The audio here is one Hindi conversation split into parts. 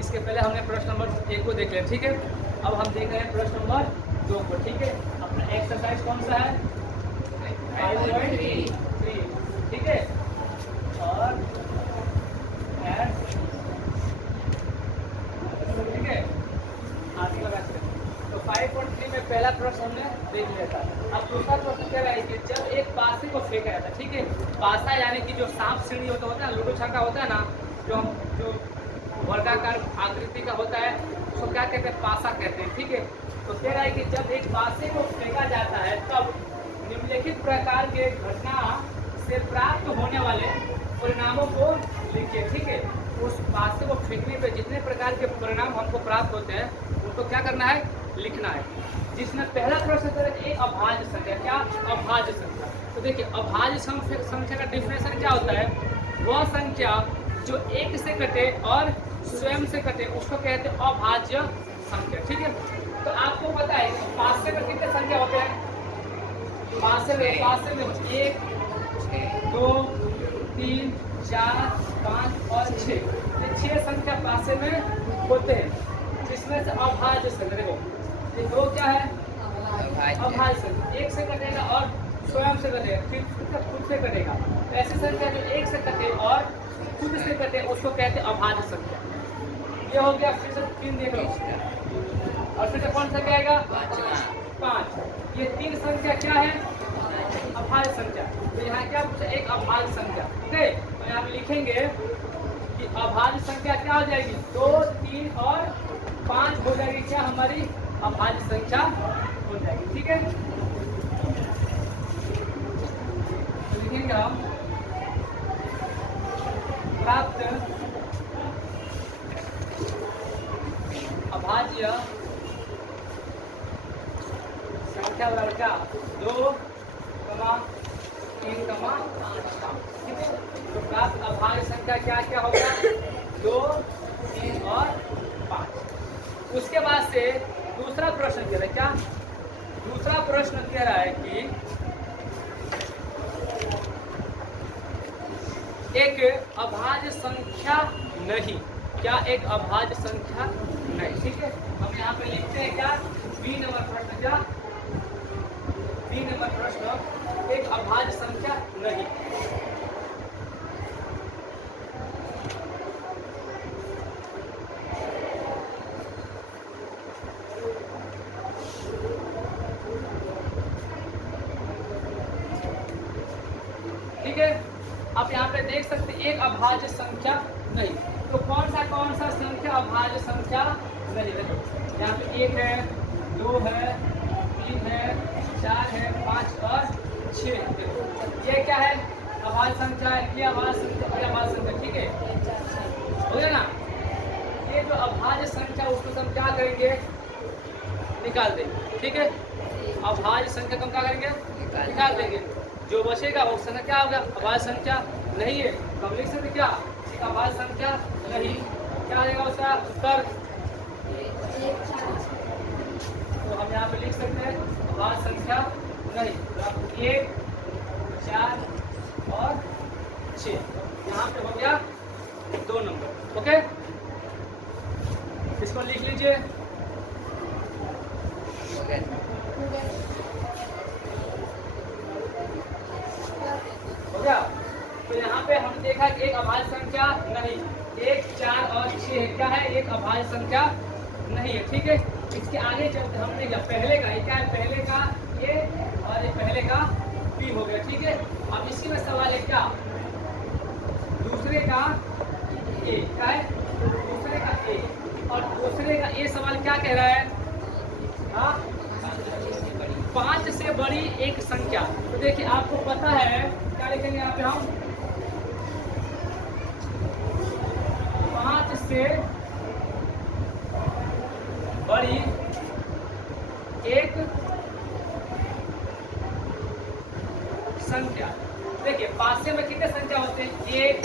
इसके पहले हमने प्रश्न नंबर 1 को देख लिया, ठीक है। अब हम देख रहे हैं प्रश्न नंबर 2 को, ठीक है। अपना एक्सरसाइज कौन सा है? 5.3, ठीक है। और ठीक है, आगे लगा के तो 5.3 में पहला प्रश्न हमने देख लिया था। अब दूसरा प्रश्न क्या रहा है कि जब एक पासे को फेंका जाता है, ठीक है। पासा यानी कि जो सांप सीढ़ी होता है ना, लूडो छक्का होता है ना, जो वर्गाकार आकृति का होता है, उसको क्या कहते हैं? पासा कहते हैं, ठीक है। तो कह रहा है कि जब एक पासे को फेंका जाता है तब निम्नलिखित प्रकार के घटना से प्राप्त होने वाले परिणामों को लिखिए, ठीक है। उस पासे को फेंकने पे जितने प्रकार के परिणाम हमको प्राप्त होते हैं उनको क्या करना है? लिखना है। जिसमें पहला प्रश्न करें एक अभाज्य संख्या, क्या? अभाज्य संख्या। तो देखिए अभाज्य संख्या का डिफिनेशन क्या होता है? वह संख्या जो एक से कटे और स्वयं से कटे उसको कहते हैं अभाज्य संख्या, ठीक है। तो आपको पता है पासे में कितने संख्या होते हैं? पासे में 1, 2, 3, 4, 5 और 6, ये 6 संख्या पासे में होते हैं। इसमें से अभाज्य संख्या देखो, ये 2 क्या है? अभाज्य संख्या, एक से कटेगा और स्वयं से कटेगा, फिर खुद से कटेगा। ऐसी संख्या जो एक से कटे और खुद से कटे उसको कहते हैं अभाज्य संख्या। ये हो गया, फिर से 3 देख लो, और फिर से कौन सा आएगा? 5। ये 3 संख्या क्या है? अभाज्य संख्या। तो यहाँ क्या पूछा? एक अभाज्य संख्या, ठीक है। तो यहाँ पे लिखेंगे कि अभाज्य संख्या क्या हो जाएगी? 2, 3 और 5 हो जाएगी, क्या हमारी अभाज्य संख्या हो जाएगी, ठीक है। तो लिखेंगे हम प्राप्त अभाज्य संख्या बराबर क्या? 2, 3, 5, ठीक है। तो प्राप्त अभाज्य संख्या क्या क्या होगा? 2, 3 और 5। उसके बाद से दूसरा प्रश्न कह रहा है, क्या? दूसरा प्रश्न कह रहा है कि एक अभाज्य संख्या नहीं, क्या? एक अभाज्य संख्या नहीं, ठीक है। हम यहाँ पे लिखते हैं क्या? बी नंबर प्रश्न, क्या? बी नंबर प्रश्न, एक अभाज्य संख्या नहीं। ठीक है। आप यहाँ पे देख सकते हैं एक अभाज्य संख्या नहीं। तो कौन सा संख्या अभाज्य संख्या नहीं? देखो यहाँ पे 1 है, 2 है, 3 है, 4 है, 5 और 6। देखो ये क्या है? अभाज्य संख्या है, ये अभाज्य संख्या, ठीक है, हो गया ना। ये जो अभाज्य संख्या उसको हम क्या करेंगे? निकाल देंगे, ठीक है। अभाज्य संख्या को हम क्या करेंगे? निकाल देंगे। जो बचेगा वो संख्या क्या होगा? अभाज्य संख्या नहीं है। तो हम लिख सकते क्या? एक अभाज्य संख्या नहीं। क्या आएगा उसका उत्तर? तो हम यहाँ पे लिख सकते हैं अभाज्य संख्या नहीं। तो 1, 4 और 6, यहाँ पे हो गया 2 नंबर, ओके। इसको लिख लीजिए, हो गया। तो यहाँ पे हम देखा कि एक अभाज्य संख्या नहीं, 1, 4 और 6 है, क्या है? एक अभाज्य संख्या नहीं है, ठीक है। इसके आगे चलते हमने क्या? पहले का क्या है? पहले का ए और ये पहले का बी हो गया, ठीक है। अब इसी में सवाल है क्या? दूसरे का ए, क्या है? दूसरे का ए, और दूसरे का ए सवाल क्या कह रहा है? हाँ, 5 से बड़ी एक संख्या। तो देखिए आपको पता है क्या लिखेंगे यहाँ पे हम? 5 से बड़ी एक संख्या। देखिए पासे में कितने संख्या होते हैं? 1,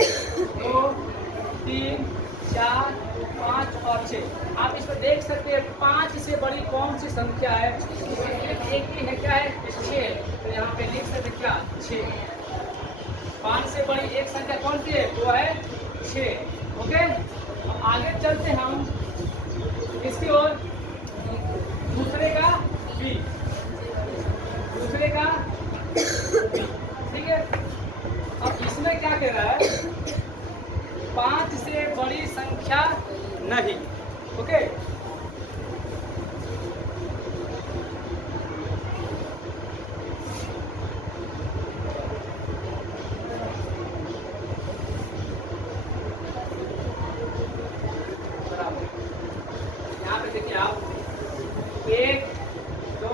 2, 3, 4, 5 और 6। आप इसको देख सकते हैं 5 से बड़ी कौन सी संख्या है? सिर्फ एक ही है, क्या है? 6। तो यहाँ पे लिख सकते क्या? 6। 5 से बड़ी एक संख्या कौन सी है? वो है 6, ओके। अब आगे चलते हम इसकी ओर, दूसरे का बी, दूसरे का बी, ठीक है। अब इसमें क्या कह रहा है, 5 से बड़ी संख्या नहीं, ओके। यहाँ पे देखिए आप 1 2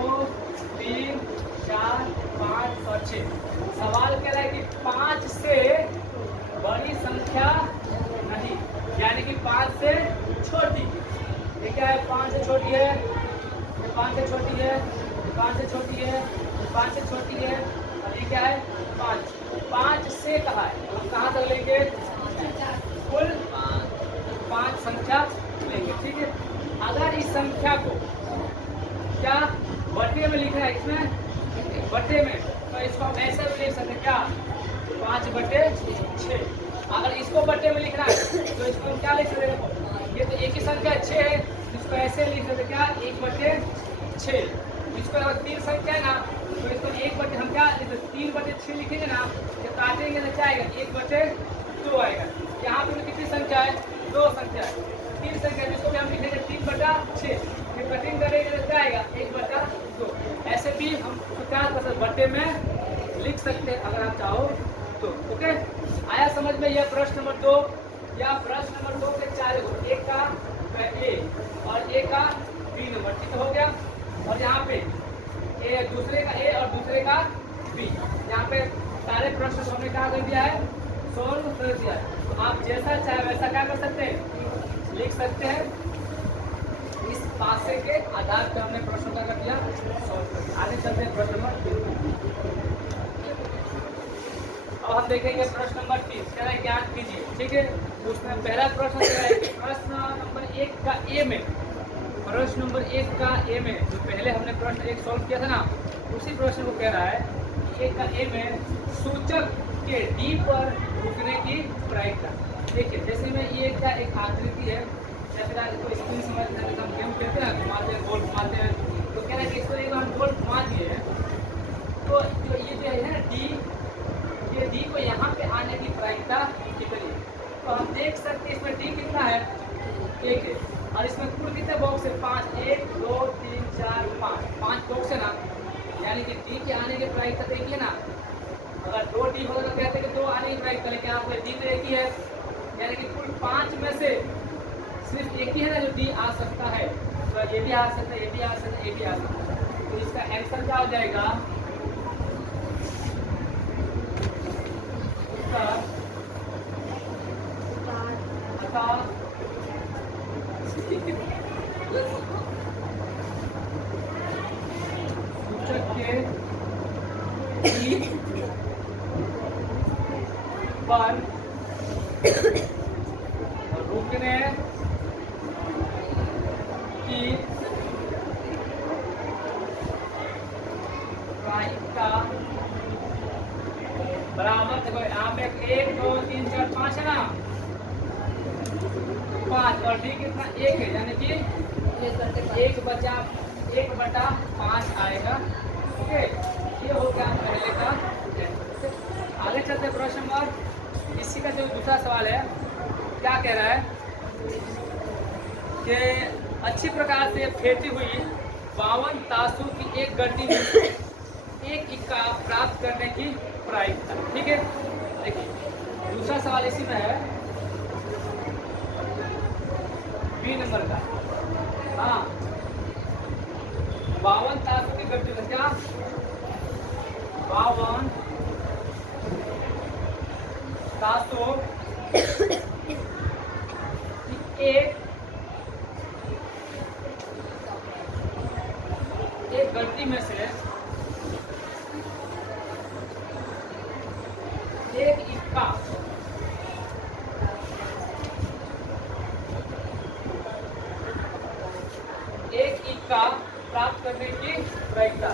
3 4 5 और 6, सवाल कह रहा है कि 5 से बड़ी संख्या नहीं, यानी कि 5 से छोटी। ये क्या है, 5 से छोटी है, 5 से छोटी है, 5 से छोटी है, 5 से छोटी है, और ये क्या है 5 से कहा है, हम कहाँ तक लेंगे, कुल 5 संख्या लेंगे, ठीक है। अगर इस संख्या को क्या बटे में लिखना है, इसमें बटे में, तो इसको हम ऐसे भी लिख सकते हैं, क्या 5/6। अगर इसको बटे में लिखना है तो इसको हम क्या लिख सकते हैं, ये तो एक ही संख्या 6 है, इसको ऐसे लिख सकते हैं, क्या 1/6। इसको अगर 3 संख्या है ना, तो इसको 1 हम क्या 3/6 लिखेंगे ना, जब काटेंगे तो क्या आएगा 1/2 आएगा। यहाँ पे कितनी संख्या है, 2 संख्या है, 3 संख्या, जिसको भी हम लिखेंगे 3/6, फिर कटिंग करेंगे तो क्या आएगा 1/2। ऐसे भी हम क्या कर सकते, बटे में लिख सकते हैं अगर आप चाहो तो, ओके। आया समझ में यह प्रश्न नंबर 2, या प्रश्न नंबर 2 के 4 हो, एक का ए और एक का बी नंबर, ठीक हो गया। और यहाँ पे ए, दूसरे का ए और दूसरे का बी, यहाँ पे सारे प्रश्न को हमने क्या कर दिया है, सोल्व कर दिया है। तो आप जैसा चाहे वैसा क्या कर सकते हैं, लिख सकते हैं। इस पासे के आधार पर हमने प्रश्न का कर दिया सोल्व कर दिया। आगे चलते हैं प्रश्न नंबर 3। अब हम देखेंगे प्रश्न नंबर 3, कह रहा है ज्ञात कीजिए, ठीक है। उसमें पहला प्रश्न कह रहा है कि प्रश्न नंबर 1 का ए में, प्रश्न नंबर 1 का ए में जो पहले हमने प्रश्न 1 सॉल्व किया था ना, उसी प्रश्न को कह रहा है 1 का ए में सूचक के डी पर रुकने की प्रायिकता। देखिए जैसे में ये क्या एक आकृति है, जैसे कोई स्क्रीन समझ हम गेम खेलते हैं, घुमाते हैं, गोल घुमाते हैं, तो कह रहा है कि इसको एक बार हम गोल घुमा दिए हैं, तो जो ये जो है ना डी, ये डी को यहाँ पे आने की प्रायिकता कितनी है, तो हम देख सकते हैं इसमें डी कितना है, 1 है, और इसमें कुल कितने बॉक्स है, 5, 1 2 3 4 5 बॉक्स है ना, यानी कि डी के आने की प्रायिकता तो एक ही है ना। अगर 2 डी होगा तो कहते हैं कि 2 आने की प्रायिकता, लेकिन आपको डी तो एक ही है, यानी कि कुल 5 में से सिर्फ एक ही है ना जो डी आ सकता है, तो ये भी आ सकता है, ये भी आ सकता है, ये भी आ सकता है। तो इसका आंसर क्या हो जाएगा, सूचक के डी पर रुकने की प्रायिकता बराबर, देखो यहाँ पे 1 2 3 4 5 है ना, 5 और डी कितना 1 है, यानी कि 1/5 आएगा, ओके। ये हो गया पहले का। आगे चलते प्रश्न नंबर, इसी का जो दूसरा सवाल है, क्या कह रहा है कि अच्छी प्रकार से फेंटी हुई 52 ताशों की एक गड्डी में 1 इक्का प्राप्त करने की प्रायिकता, ठीक है। देखिए दूसरा सवाल इसी में है, बी नंबर का, हाँ 52 ताशों की गड्डी में क्या 52 ताशों एक गड्डी में से 1 इक्का प्राप्त करने की प्रायिकता।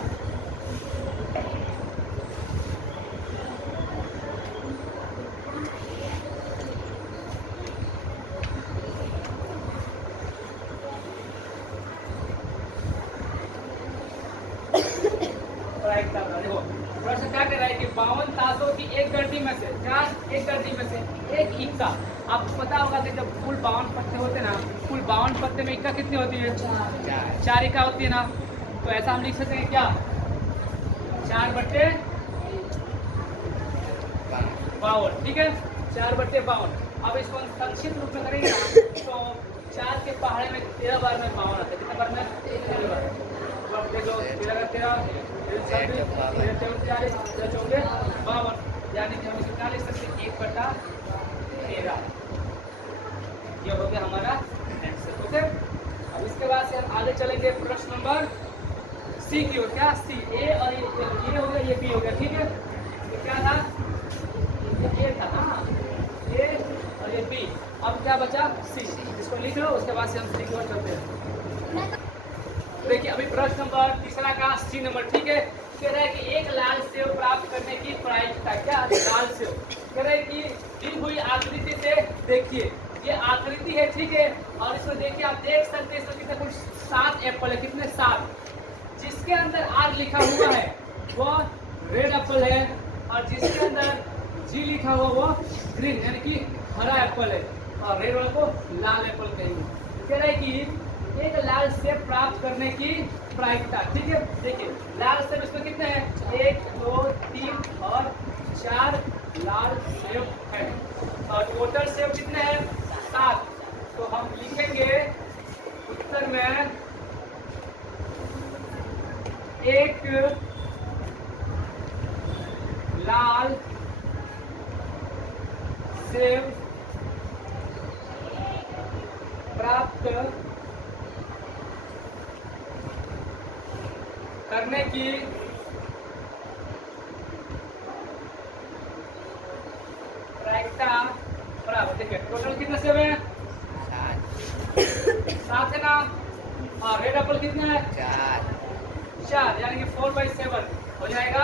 कि एक गड्डी में से एक गड्डी में से एक इक्का। आपको पता होगा कि जब कुल 52 पत्ते होते हैं ना, कुल 52 पत्ते में इक्का कितनी होती है? 4 इक्का होती है ना। तो ऐसा हम लिख सकते हैं क्या? 4/52, ठीक है, 4/52। अब इसको हम संक्षिप्त रूप में करेंगे ना, तो 4 के पहाड़े में 13 बार में 52 आता है। कितने बार में? 13 बार। अब देखो 13 का 13, 52, यानी कि हम इसे क्या लिख सकते हैं? 1/13। ये हो गया हमारा आंसर। ओके, अब इसके बाद से हम आगे चलेंगे प्रश्न नंबर सी की ओर। क्या सी? ए और ये हो गया, ये बी हो गया, ठीक है। तो क्या था? ये ए था, हाँ, ए और ये बी। अब क्या बचा? सी। इसको लिख लो, उसके बाद से हम सी की ओर चलते हैं। देखिए अभी प्रश्न नंबर तीसरा का सी नंबर, ठीक है। कह रहा है कि एक लाल सेव प्राप्त करने की प्रायिकता क्या? लाल सेव कह रहा है कि दी हुई आकृति से देखिए, ये आकृति है, ठीक है। और इसमें देखिए, आप देख सकते हैं इसमें कितने कुछ 7 एप्पल है। कितने? 7। जिसके अंदर आर लिखा हुआ है वो रेड एप्पल है, और जिसके अंदर जी लिखा हुआ वो ग्रीन यानी कि हरा एप्पल है, और रेड वाले को लाल एप्पल कहेंगे। कह रहा है कि एक लाल सेब प्राप्त करने की प्रायिकता, ठीक है। देखिए लाल सेब इसमें कितने हैं? 1 2 3 और 4 लाल सेब है, और टोटल सेब कितने हैं? 7। तो हम लिखेंगे उत्तर में एक लाल सेब प्राप्त करने की प्रायिकता बराबर। देखिए टोटल कितने सेब है? 7 है ना। और रेड एप्पल कितने हैं? 4, यानी कि 4/7 हो जाएगा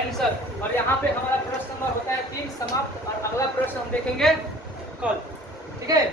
आंसर। और यहाँ पे हमारा प्रश्न नंबर होता है 3 समाप्त, और अगला प्रश्न हम देखेंगे कल, ठीक है।